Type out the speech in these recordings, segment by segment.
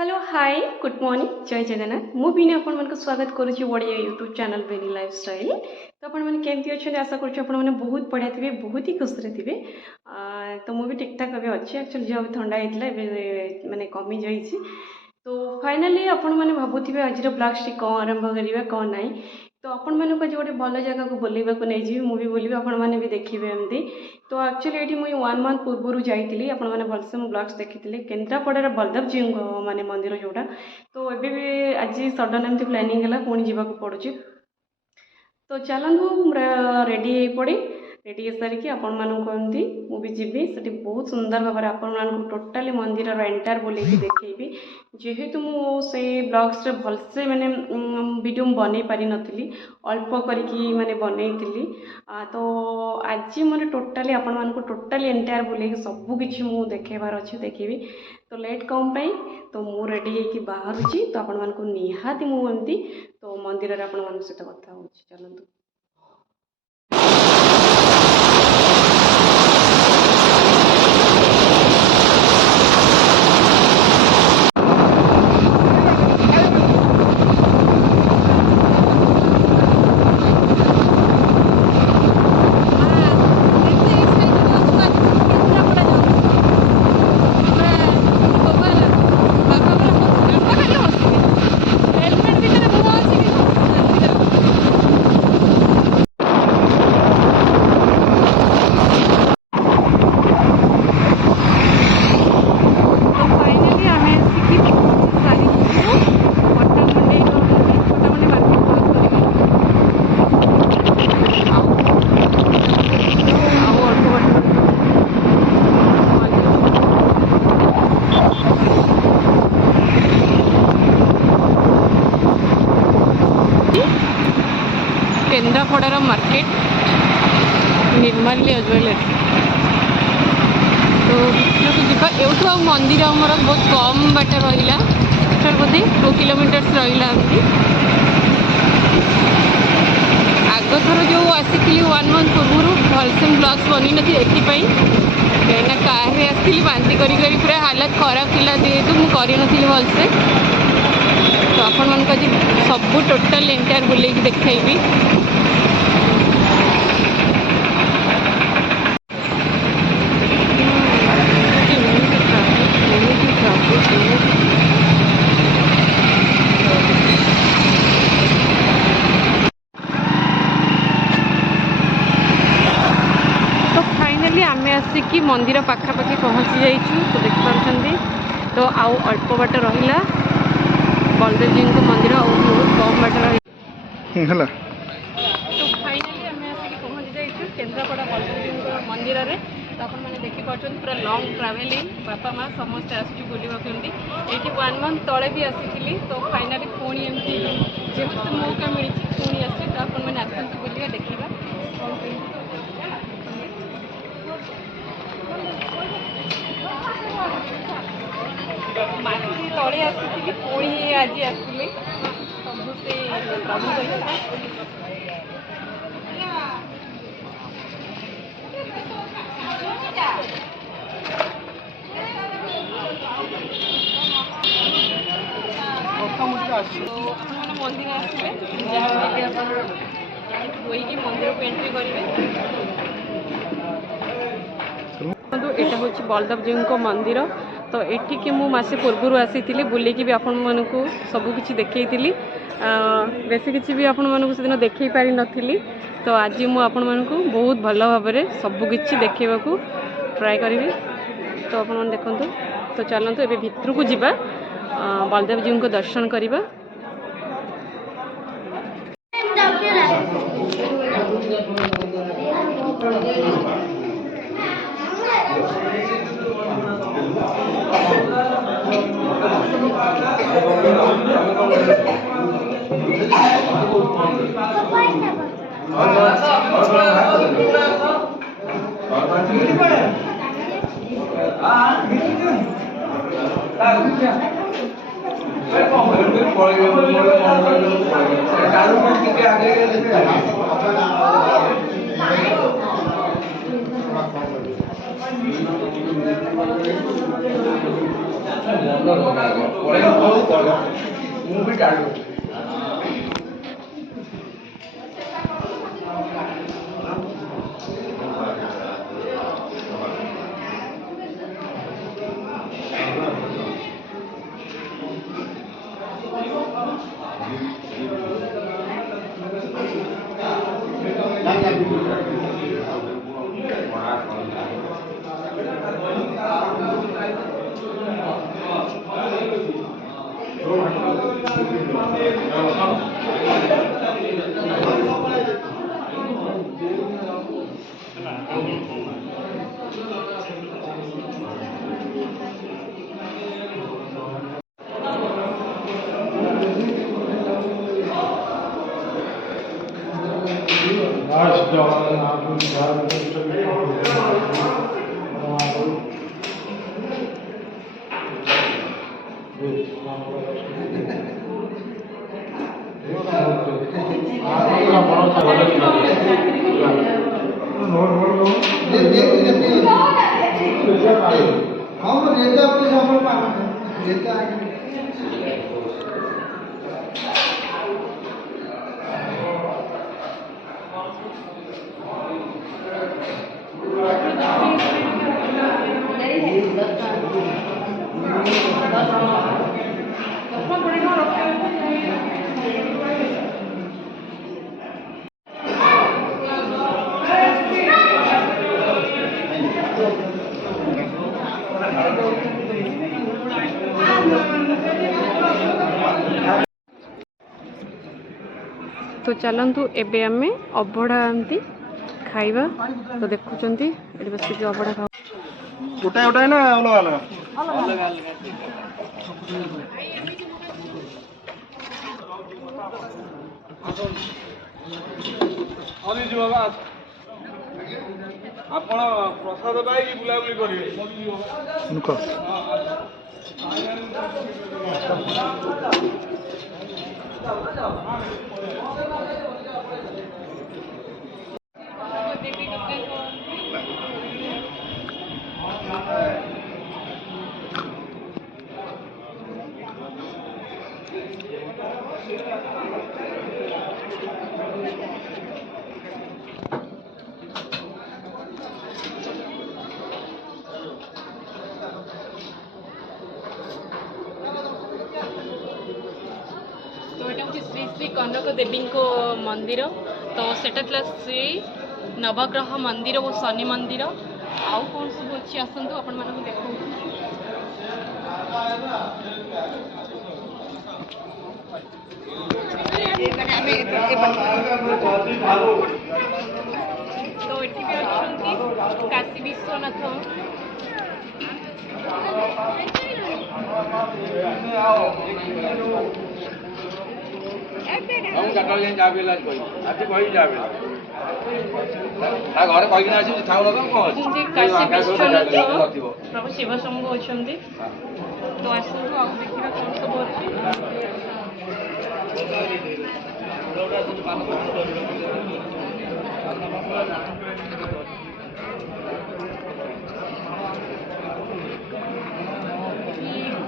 Hello hi good morning जय जगन्नाथ मु भी आपण मन स्वागत करुच्ची बढ़िया यूट्यूब चैनल बेनी लाइफ स्टाइल। तो आपण मैंने केमती अच्छे आशा करें बहुत बढ़िया थे बहुत ही खुश थे। तो मुझे ठीक ठाक अभी अच्छी एक्चुअली जो अभी थंडा होता मैंने कमी जाइए। तो फाइनाली आपण मैंने भावुवे आज ब्लॉग्स कौन आरंभ करवा कौन ना। तो आपण मानक आज गोटे भल जगह को बुलवा नहीं मुझे बुलवा आपण मैंने भी देखिए एमती। तो एक्चुअली ये मुझे 1 मंथ पूर्व जाइली आपण मैंने भलसे मो ब्लॉग्स देखी केन्द्रापड़ार बलदेव जी माने मंदिर जोटा। तो एबे भी आज सडन एमती प्लानिंग है पुणी जावाक पड़ुची। तो चलतु रेडी हो पड़ी रेडी हो सारिकी आपण मानती मुझे जीवी से बहुत सुंदर भाव आपण टोटाली मंदिर एंटायर बोल देखी जेहेतु मुझे ब्लॉग्स भलसे मैंने वीडियो बन पारि नी अल्प करी माने बनई। तो आज मोर टोटाली आपण मानक टोटाली एंटायर बुले सबकि मुझे देखेबार अच्छे देखी। तो लेट कम पाई तो मु रेडी होगी बाहर तो आपण मानक निहाती मुझे तो मंदिर आपण मान सहित कथा हो चलतु। केन्द्रापड़ार मार्केट निर्माल्य ज्वेलर्स तो भितर को एवठू आ मंदिर आमर बहुत कम बाट रहा बोधे 2 किलोमीटर रहा। आग थर जो आसी 1 मंथ पूर्व भलसे ब्लॉग्स बनी नी एपाई कहीं कार आसती बांती करी पूरा हालत खराब थी जेहेतु मुझे करी भलसे। तो आपण मन आज सब टोटाल एंटायर बुले देखी। तो फाइनाली आम आसिकी मंदिर पाखापाखि पहुँची जाइछु। तो देखिपुं तो आउ अल्प बाट रहा बलदेव जी को मंदिर बहुत कम बाट रहा। तो फाइनाली आम आसिक पहुँची जाइए केन्द्रापड़ा बलदेव जी मंदिर में। तो आप देखिए पूरा लंग ट्रावेलिंग बापा माँ समस्त आसुँ बुलवाक ये 1 मंथ तले भी आसी। तो फाइनाली पुणी एमती जेहेतु मौका मिली पुणी आसी। तो आपने आसतु बुलिया देखा माटी तले आसी पुणी आज आसली सब से प्रभु मंदिर आसवे धोईकी मंदिर को एंट्री करेंगे। यहाँ हूँ बलदेव जी को मंदिर। तो ये मसे पूर्व आसी बुलेकी भी आपण मानक सबकि देखी बेसी किसी भी आपण मानक से दिन देख पारि नी। तो आज मुझे बहुत भल भाव सबकि देखा ट्राए करी। तो आपण देखु तो चलतु ए भितर को जीवा बलदेव जी को दर्शन करवा। तो चलतु एबे आम अबड़ा आमती खाइबा। तो देखुंत ये बस अबड़ा खा गोटाए गोटाए ना अलग अलग ଆପଣ ପ୍ରସାଦ ପାଇକି ବୁଲାବୁଲି କରିବେ। श्री श्री कनक देवी को मंदिर। तो सेटा श्री नवग्रह मंदिर और शनि मंदिर आउ कौन सब अच्छी आसतु आपण मानक देखो। तो ये भी अच्छा काशी विश्वनाथ घर काशी विश्वनाथ प्रभु शिव शंभु अच्छा। तो आसतु आ देखा कौन सब अच्छी।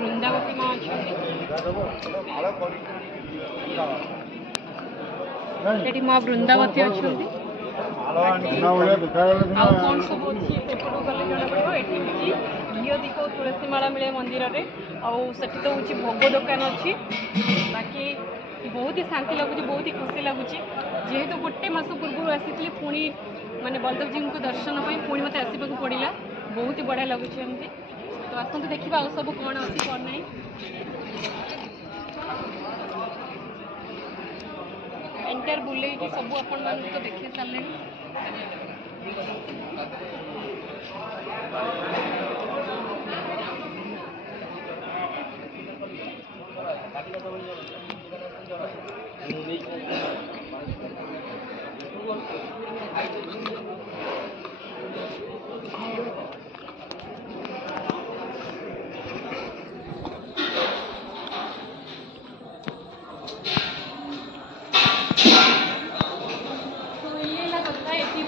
वृंदावती माँ अच्छा माँ वृंदावती अच्छा कौन सब अच्छी सेपटू गले जना पड़ो। ये घी दीप तुलसी माला मिले मंदिर में आठ तो हूँ भोग दुकान अच्छी। बाकी बहुत ही शांति लगुच बहुत ही खुशी लगुच जेहेतु गोटे मस पूर्व आसी पुणी माने बलदेव जी को दर्शन पर पुणी मत आसवाक पड़ा। बहुत ही बढ़िया लगुच एमती। तो आसतु देखा आ सब कौन अच्छी कौन ना एंटायर बुले सब आपण मान तो देखी सारे।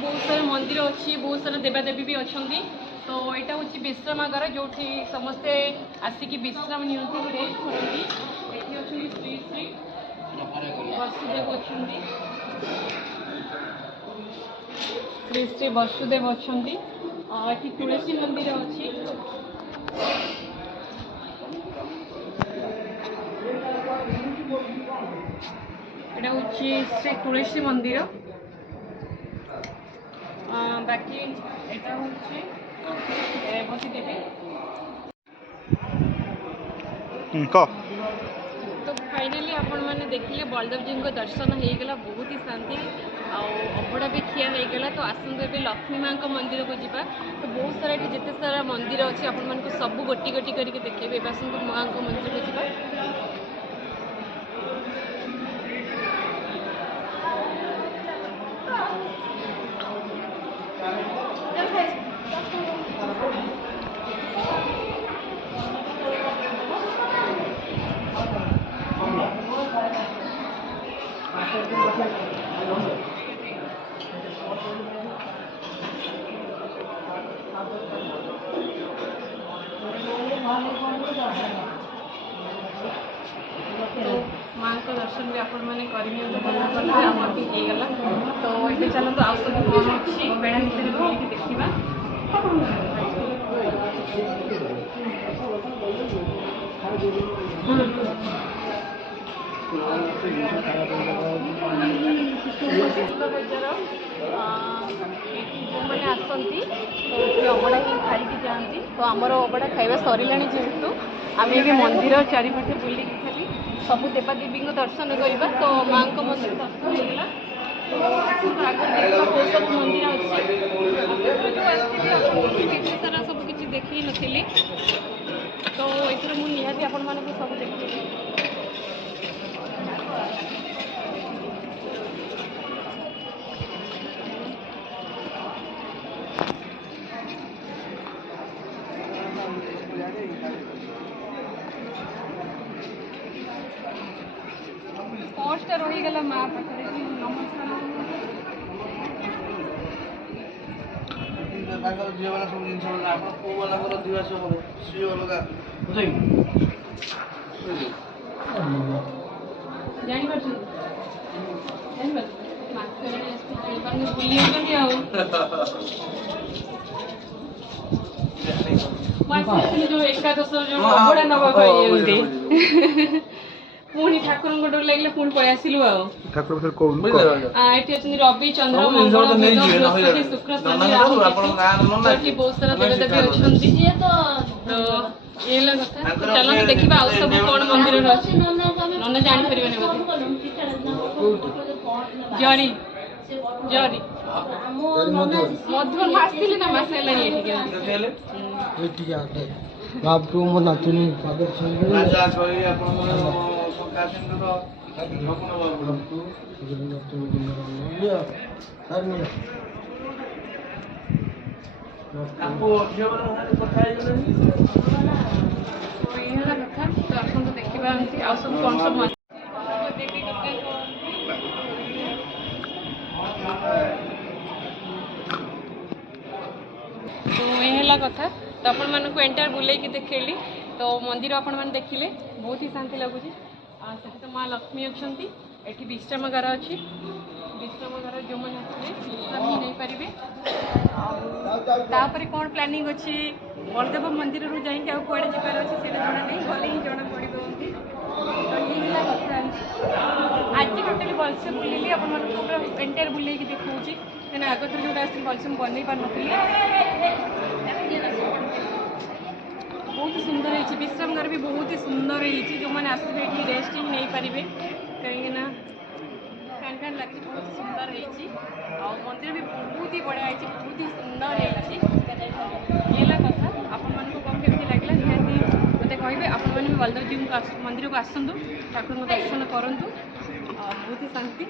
बहुत सारा मंदिर अच्छी बहुत सारा देवादेवी भी अच्छा। तो यहाँ हूँ विश्रामागार जो समस्ते आसिक विश्राम करती। श्री वसुदेव अच्छा, श्री श्री वसुदेव अच्छा, ये तुलसी मंदिर अच्छी। এটা হচ্ছে শ্রী তুলসী মন্দির। বাকি এটা হচ্ছে রেবতী দেবী। क तो फाइनाली आपण मैंने देखिले बलदेव जी को दर्शन हो गला, बहुत ही शांति अभड़ा भी खिया हो गला। तो आसतु ए लक्ष्मी माँ को मंदिर को जीवा। तो बहुत सारा ये जिते सारा मंदिर अच्छी आपण मानक सब गोटी गोटी करके देखेबे। आसतु माँ को मंदिर को जीवा। तो माँ को दर्शन भी आपण मैंने करेंगे तो आमर भी हो गला। तो ये चलते आउ सब कौन अच्छी बेड़ा भितर बुलिक देखा। जो मैंने आसती तो ये अबड़ा ही खाई जाती। तो आमर अबड़ा खाଇବା सरिलाणी जेहेतु आम ये मंदिर चारिपटे बुलिक खाली सब देवादेवी को दर्शन करवा। तो माँ को मंदिर दर्शन होगा। तो आगे देखा कौ सब मंदिर अच्छे सारा सब किसी देखी नी। तो ये मुझे आपण मानक सब देखी। कष्ट रहीगला माँ पाखे नमस्कार। झील वाला सब जिन पुआ वाला दिवस हम श्री अलग जो एकादश जो अबड़ा नवा पुणी ठाकुर डोर लगे पुणी पलि आसलु। ठाकुर बिषय कौन ये रवि चंद्र मंगल बुध बृहस्पति शुक्र शनि राहु केतु बहुत सारा देवदेवी अच्छा। तो ये कथा चलो देखा आउ सब कौन मंदिर अच्छी नना जापर जरी जरी मधुर आसती ना मस बाबू मो नातुनी कथा। तो आप देखा आउ सब कौन सब तो ये कथा। तो आपण मानक एंटायर बुलेकी देखली। तो मंदिर आपण मैंने देखिले बहुत ही शांति लगुच। तो माँ लक्ष्मी अच्छा ये विश्रामगार अच्छी। विश्रामगार जो मैंने विश्राम ही नहीं पारे। तापर कौन प्लानिंग अच्छी बलदेव मंदिर रू जाइए आउ कड़े जबार अच्छे से जना नहीं गले ही जना पड़। तो ये कथा आज टोटाली भलसे बुलिली आप एंटायर बुलेकी देखा कहीं आग थर जो भलसे बनई पार नी। बहुत सुंदर है विश्रामगार भी बहुत ही सुंदर है। जो मैंने आसवे ये रेस्ट ही नहीं पारे कहीं फैन फैन लगी बहुत सुंदर है। मंदिर भी बहुत ही बढ़िया है बहुत ही सुंदर है। ये कथा आपण मान कौन केमी लगे निहाती मत कहे। आपण मैंने बलदेव जी मंदिर को आसतु ठाकुर दर्शन करूँ बहुत ही शांति।